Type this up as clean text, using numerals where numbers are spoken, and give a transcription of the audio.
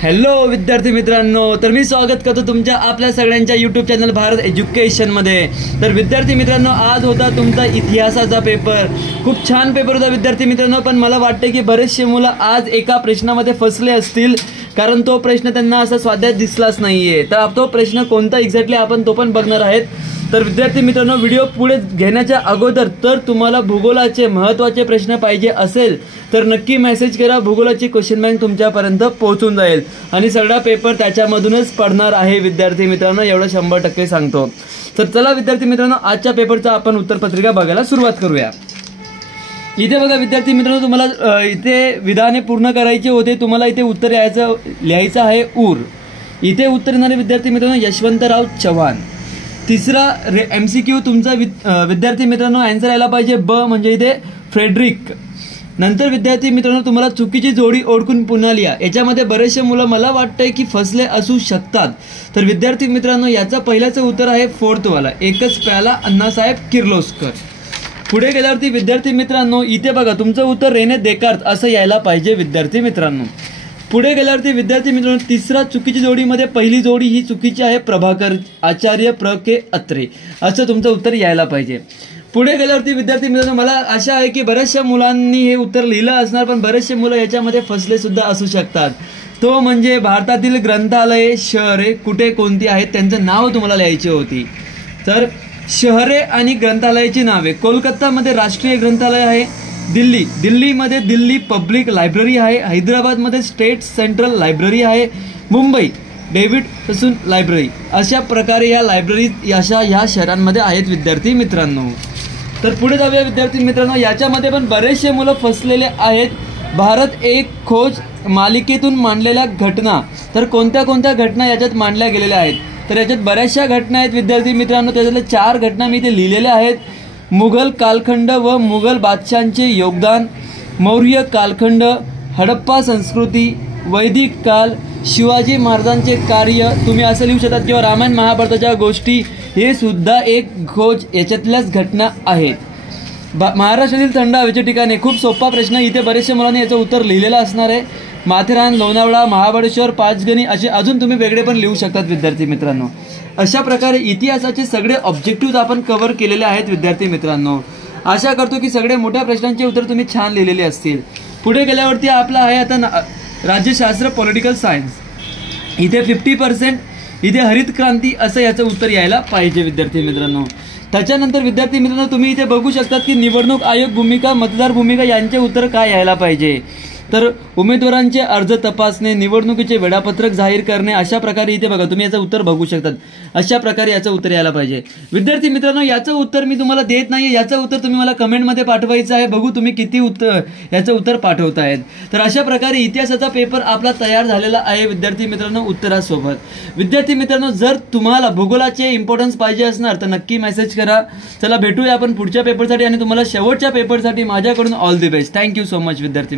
Hello विद्यार्थी मित्रांनो, तर मी स्वागत करतो तुमच्या आपल्या सगळ्यांच्या यूट्यूब चॅनल भारत एज्युकेशनमध्ये। तर विद्यार्थी मित्रांनो, आज होता तुमचा इतिहासाचा पेपर। खूप छान पेपर होता विद्यार्थी मित्रांनो, पण मला वाटते की बरेचसे मुलं आज एका प्रश्नामध्ये फसले असतील, कारण तो प्रश्न त्यांना असा स्वाध्याय दिसलाच नाहीये। तर तो प्रश्न कोणता एक्झॅक्टली आपण तो पण बघणार आहेत। तर विद्यार्थी मित्रांनो, व्हिडिओ पुढे घेण्याच्या अगोदर तर तुम्हाला भूगोलाचे महत्त्वाचे प्रश्न पाहिजे असेल तर नक्की मेसेज करा। भूगोलाची क्वेश्चन बँक तुमच्यापर्यंत पोहोचून जाईल आणि सगळा पेपर त्याच्यामधूनच पडणार आहे विद्यार्थी मित्रांनो, एवढं 100% सांगतो। तर चला विद्यार्थी मित्रांनो, आजच्या पेपरचा आपण उत्तरपत्रिका बघायला सुरुवात करूया। इथे बघा विद्यार्थी मित्रांनो, तुम्हाला इथे विधाने पूर्ण करायचे होते, तुम्हाला इथे उत्तर लिहायचं आहे ऊर। इथे उत्तर येणारे विद्यार्थी मित्रांनो यशवंतराव चव्हाण। तिसरा MCQ तुमचा विद्यार्थी मित्रांनो आन्सर यायला पाहिजे ब, म्हणजे इथे फ्रेडरिक। नंतर विद्यार्थी मित्रांनो, तुम्हाला चुकीची जोडी ओळखून पुन्हा लिहा। याच्यामध्ये बरेचसे मुलं मला वाटतंय की फसले असू शकतात। तर विद्यार्थी मित्रांनो, याचं पहिल्याचं उत्तर आहे फोर्थ वाला, एकच प्याला अण्णासाहेब किर्लोस्कर। पुढे गेल्यावरती विद्यार्थी मित्रांनो, इथे बघा तुमचं उत्तर रेने देकार्त असं यायला पाहिजे विद्यार्थी मित्रांनो। पुढे गेल्यावरती विद्यार्थी मित्रांनो, तिसरा चुकीची जोडीमध्ये पहिली जोडी ही चुकीची आहे, प्रभाकर आचार्य के अत्रे असं तुमचं उत्तर यायला पाहिजे। पुढे गेल्यावरती विद्यार्थी मित्रांनो, मला आशा आहे की बऱ्याचशा मुलांनी हे उत्तर लिहिलं असणार, पण बरेचसे मुलं याच्यामध्ये फसले सुद्धा असू शकतात। तो म्हणजे भारतातील ग्रंथालये शहरे कुठे कोणती आहेत त्यांचं नाव तुम्हाला लिहायची होती। तर शहरे आणि ग्रंथालयाची नावे, कोलकातामध्ये राष्ट्रीय ग्रंथालय आहे, दिल्लीमध्ये दिल्ली पब्लिक लायब्ररी आहे, हैदराबादमध्ये स्टेट सेंट्रल लायब्ररी आहे, मुंबई डेव्हिड ससून लायब्ररी। अशा प्रकारे या लायब्ररी ह्या शहरांमध्ये आहेत विद्यार्थी मित्रांनो। तर पुढे जाऊया विद्यार्थी मित्रांनो, याच्यामध्ये पण बरेचसे मुलं फसलेले आहेत। भारत एक खोज मालिकेतून मांडलेल्या घटना, तर कोणत्या कोणत्या घटना याच्यात मांडल्या गेलेल्या आहेत? तर याच्यात बऱ्याचशा घटना आहेत विद्यार्थी मित्रांनो, त्याच्यातल्या 4 घटना मी इथे लिहिलेल्या आहेत। मुघल कालखंड व मुघल बादशाहांचे योगदान, मौर्य कालखंड, हडप्पा संस्कृती, वैदिक काल, शिवाजी महाराजांचे कार्य, तुम्ही असं लिहू शकता, किंवा रामायण महाभारताच्या गोष्टी, हे सुद्धा एक खोज याच्यातल्याच घटना आहेत। महाराष्ट्रातील थंड हवेचे ठिकाणे, खूप सोपा प्रश्न, इथे बरेचशे मुलांनी याचं उत्तर लिहिलेलं असणार आहे। माथेरान, लोणावळा, महाबळेश्वर, पाचगणी असे अजून तुम्ही वेगळे पण लिहू शकतात विद्यार्थी मित्रांनो। अशा प्रकारे इतिहासाचे सगळे ऑब्जेक्टिव्ह आपण कव्हर केलेले आहेत विद्यार्थी मित्रांनो। आशा करतो की सगळे मोठ्या प्रश्नांचे उत्तर तुम्ही छान लिहिलेले असतील। पुढे गेल्यावरती आपला आहे आता राज्यशास्त्र पॉलिटिकल सायन्स। इथे 50%, इथे हरित क्रांती असं याचं उत्तर यायला पाहिजे विद्यार्थी मित्रांनो। त्याच्यानंतर विद्यार्थी मित्रांनो, तुम्ही इथे बघू शकतात की निवडणूक आयोग भूमिका, मतदार भूमिका यांचे उत्तर काय यायला पाहिजे? तर उमेदवारांचे अर्ज तपासणे, निवडणुकीचे वेळापत्रक जाहीर करणे, अशा प्रकारे इथे बघा तुम्ही याचं उत्तर बघू शकतात। अशा प्रकारे याचं उत्तर यायला पाहिजे विद्यार्थी मित्रांनो। याचं उत्तर मी तुम्हाला देत नाहीये, याचं उत्तर तुम्ही मला कमेंटमध्ये पाठवायचं आहे, बघू तुम्ही किती याचं उत्तर पाठवतायत। तर अशा प्रकारे इतिहासाचा पेपर आपला तयार झालेला आहे विद्यार्थी मित्रांनो उत्तरासोबत। विद्यार्थी मित्रांनो, जर तुम्हाला भूगोलाचे इम्पॉर्टन्स पाहिजे असणार तर नक्की मेसेज करा। चला भेटूया आपण पुढच्या पेपरसाठी, आणि तुम्हाला शेवटच्या पेपरसाठी माझ्याकडून all the best. Thank you so much विद्यार्थी।